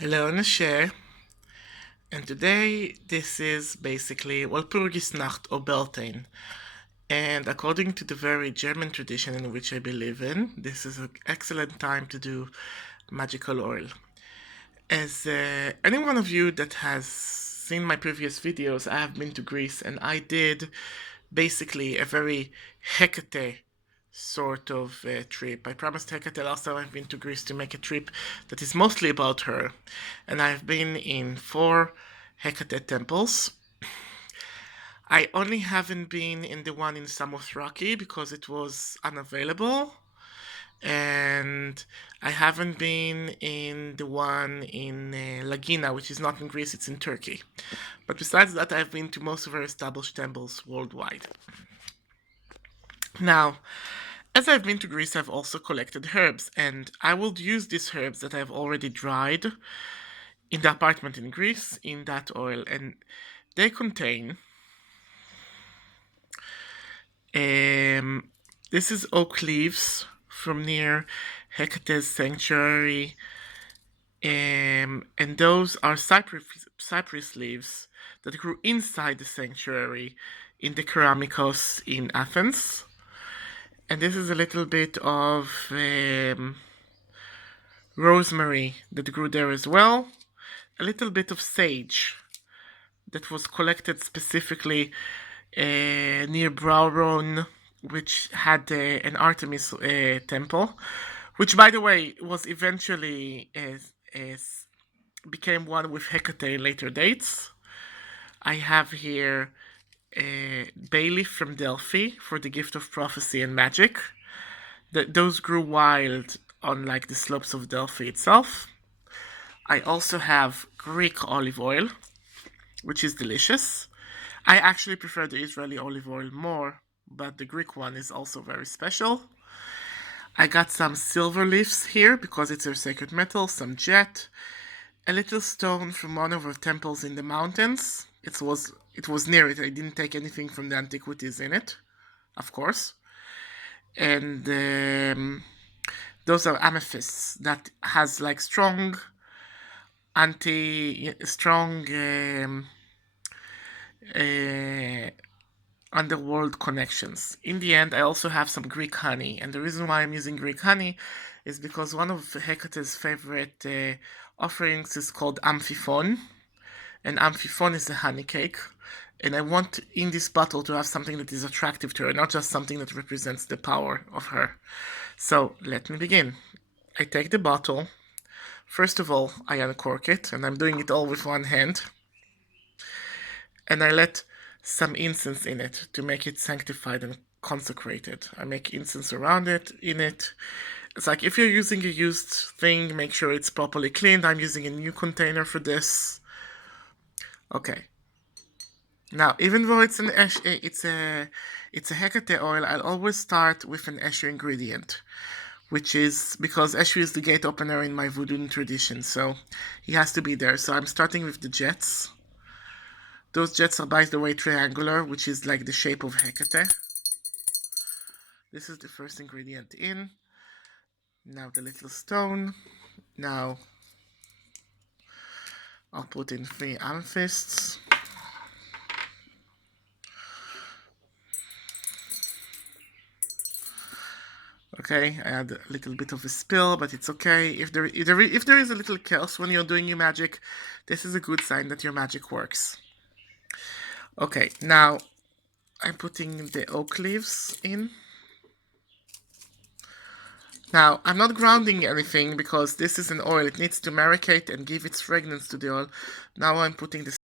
Hello, Nasher. And today, this is basically Walpurgisnacht or Beltane. And according to the very German tradition in which I believe in, this is an excellent time to do magical oil. As any one of you that has seen my previous videos, I have been to Greece and I did basically a very Hekate sort of trip. I promised Hekate last time I've been to Greece to make a trip that is mostly about her. And I've been in 4 Hekate temples. I only haven't been in the one in Samothraki because it was unavailable. And I haven't been in the one in Lagina, which is not in Greece, it's in Turkey. But besides that, I've been to most of her established temples worldwide. Now, as I've been to Greece, I've also collected herbs, and I will use these herbs that I've already dried in the apartment in Greece in that oil, and they contain this is oak leaves from near Hecate's sanctuary, and those are cypress leaves that grew inside the sanctuary in the Keramikos in Athens. And this is a little bit of rosemary that grew there as well, a little bit of sage that was collected specifically near Brauron, which had an Artemis temple, which, by the way, was eventually became one with Hecate in later dates. I have here bay leaf from Delphi for the gift of prophecy and magic. Those grew wild on like the slopes of Delphi itself. I also have Greek olive oil, which is delicious. I actually prefer the Israeli olive oil more, but the Greek one is also very special. I got some silver leaves here because it's a sacred metal, some jet, a little stone from one of our temples in the mountains. It was near it. I didn't take anything from the antiquities in it, of course. And those are amethysts that has like strong underworld connections. In the end, I also have some Greek honey, and the reason why I'm using Greek honey is because one of Hecate's favorite offerings is called amphifon, and amphifon is a honey cake. And I want in this bottle to have something that is attractive to her, not just something that represents the power of her. So let me begin. I take the bottle. First of all, I uncork it, and I'm doing it all with one hand. And I let some incense in it to make it sanctified and consecrated. I make incense around it, in it. It's like if you're using a used thing, make sure it's properly cleaned. I'm using a new container for this. Okay. Now, even though it's it's a Hecate oil, I'll always start with an Eshu ingredient, which is because Eshu is the gate opener in my voodoo tradition, so he has to be there. So I'm starting with the jets. Those jets are, by the way, triangular, which is like the shape of Hecate. This is the first ingredient in. Now the little stone. Now I'll put in 3 amethysts. Okay, I had a little bit of a spill, but it's okay. If there is a little chaos when you're doing your magic, this is a good sign that your magic works. Okay, now I'm putting the oak leaves in. Now, I'm not grounding anything because this is an oil. It needs to marinate and give its fragrance to the oil. Now I'm putting the